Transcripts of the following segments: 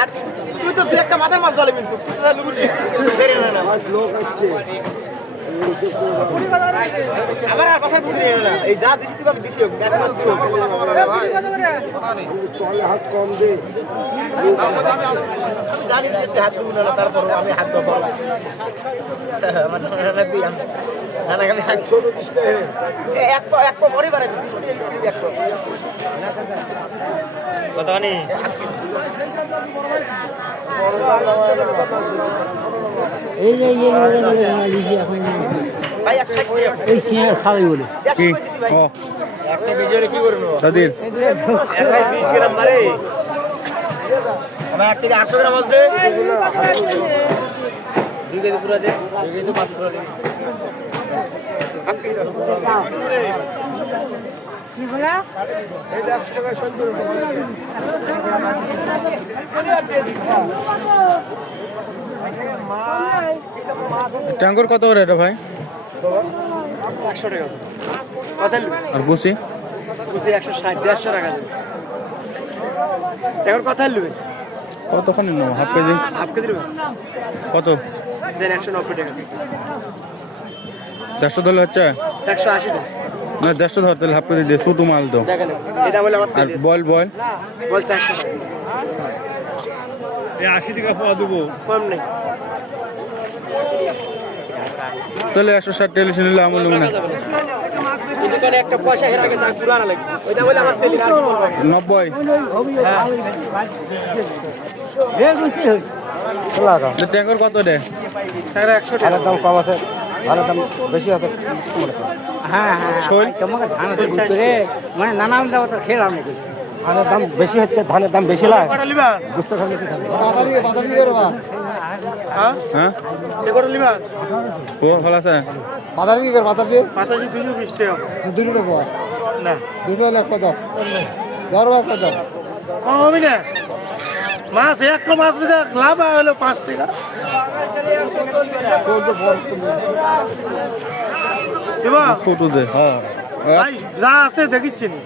আর তুই তো দুই একটা মাথার মাছ ধরে কিন্তু লোক আছে আবার আর কথা বুঝি না এই যা দিছি তুই দিছি তাহলে হাত কম দে আমি জানি যে হাত দিব না তারপর আমি হাত দেব আমার নানা দিলাম নানা খালি হাত ছোট দিস এক মরে বাড়ে এক কত নি এই যে এখন ভাই 160 এই সিঙ্গার খাওয়াই বলে কি ও একটা বিজয় কি করব তাদের একাই 20 গ্রাম মারে আমার এক থেকে 800 গ্রাম আসবে দুই কেজি পুরো দে দুই কেজি মাছ পুরো দে কি বলা এই 100 টাকা সই করে ট্যাঙ্গর কত করে এটা ভাই 100 টাকা কত আর গুছি বুঝি 160 150 টাকা দেবে এখন কত নেবে কতখানি নেব হাফ কেজি দেবে কত দেন 190 টাকা 150 ধরলে হচ্ছে 180 দেন না 150 ধর তাহলে হাফ কেজি দিয়ে ছোটো মাল তো দেখেন এটা বলে আমার আর বল বল 400 টাকা এই 80 টাকা পাওয়া দেবো কম নেই তাহলে 160 টেলিশ নিলে আমল নেব না কিন্তু কোন একটা পয়সা হেরা গেছে আর পুরানা লাগে ওইটা বলে আমার তেল আর কি বলবো 90 ট্যাঙ্গর কত রে টাকা 100 টাকা দাম কম আছে ভালো দাম বেশি আছে হ্যাঁ হ্যাঁ শোল তোমাকে ধান আছে ঘুরতে রে মানে নানান দাম তো খেলাম নাকি ধানের দাম বেশি হচ্ছে ধানের দাম বেশি লাগে বুঝতে পারলে কি থাকবে হ্যাঁ এ করে লিবা ও ভালো আছে বাজারে কি করে বাতাসি 220 টাকা 2 টাকা না 2 লাখ কত দরবার কত কম হবে না মাছ এক মাছ বেচা লাভ হলো 5 টাকা দিবা ছোট দে হ্যাঁ ভাই যা আছে দেখিচ্ছি নি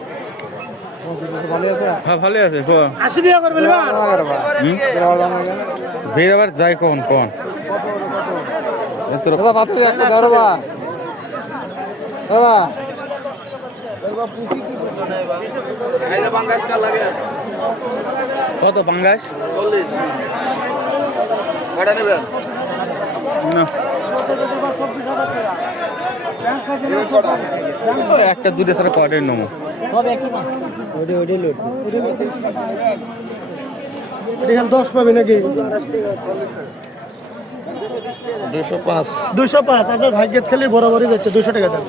হ্যাঁ ভালো আছে 80 টাকা করে বলবা ভিড় আবার যাই কোন দাদা বাতাসি একটা দরবা বাবা আইলে বাঙ্গাস কাল লাগে কত পাঙ্গাস 40 কটা নেবেন না একটা দুটো ছাড়া কয়টাই নেবো সব একই না ওডি লোড রিয়াল 10 পাবে নাকি 205 205 আপনার ভাগ্যের খেলে বরাবরই যাচ্ছে 200 টাকা দাম